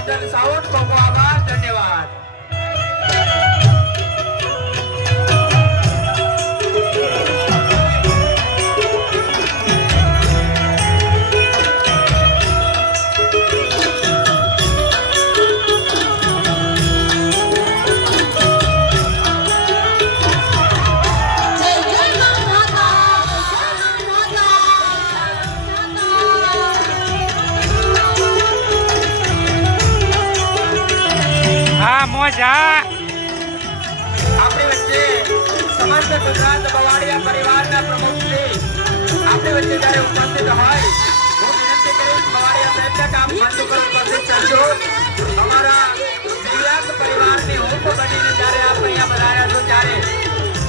राजन सावंत बघू आभार धन्यवाद. હા મોજા આપણી વચ્ચે સમસ્ત ગુજરાત બવાડિયા પરિવારના પ્રમુખ શ્રી આપણી વચ્ચે જ્યારે ઉપસ્થિત હોય હું વિનંતી કરીશ બવાડિયા સાહેબને કામ બંધ ઉપર ઉપસ્થિત થશો અમારા દિવ્યાંગ પરિવારની હૂંફ બનીને જ્યારે આપણે અહીંયા પધાર્યા છો ત્યારે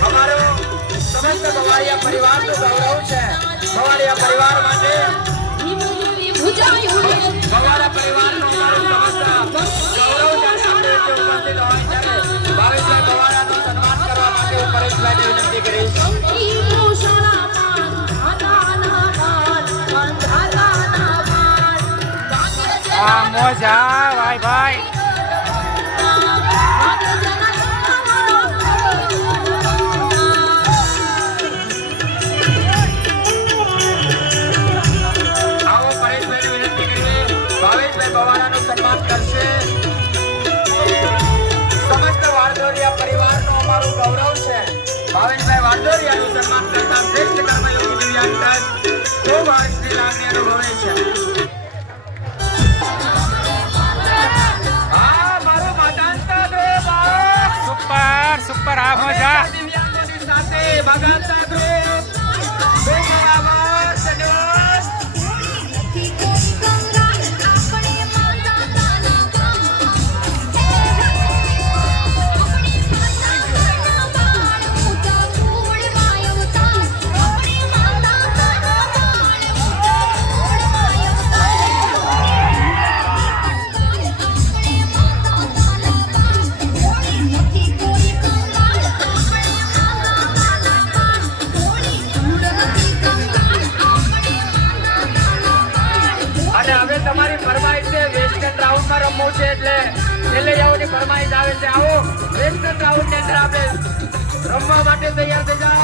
અમારો સમસ્ત બવાડિયા પરિવારનું ગૌરવ છે. બવાડિયા પરિવાર માટે બવાડા પરિવારનો અમારો સમસ્ત પરેશભાઈને વિનંતી કરીશ મોજા ભાઈ ભાઈ. ભાવેશભાઈ વારદોરિયાનું સન્માન કરતા શ્રેષ્ઠ કર્મયોગી દિવ્યાંગ ટ્રસ્ટ ખૂબ હર્ષની લાગણી અનુભવે છે. સુપર સુપર આ મજા દિવ્યાંગોની સાથે ભગાતા અને હવે તમારી ફરમાઈશ છે વેસ્ટર્ન રાઉન્ડમાં રમવું છે એટલે જવાની ફરમાઈશ આવે છે. આવો વેસ્ટર્ન રાઉન્ડની અંદર આપણે રમવા માટે તૈયાર થઈ જાઓ.